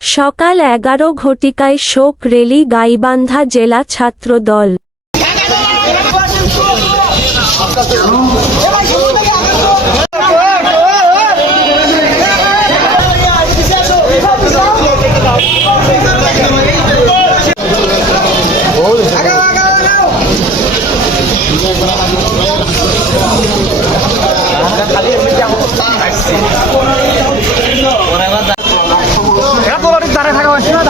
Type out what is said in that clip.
সকাল এগারো ঘটিকায় শোক রেলি গাইবান্ধা জেলা ছাত্র দল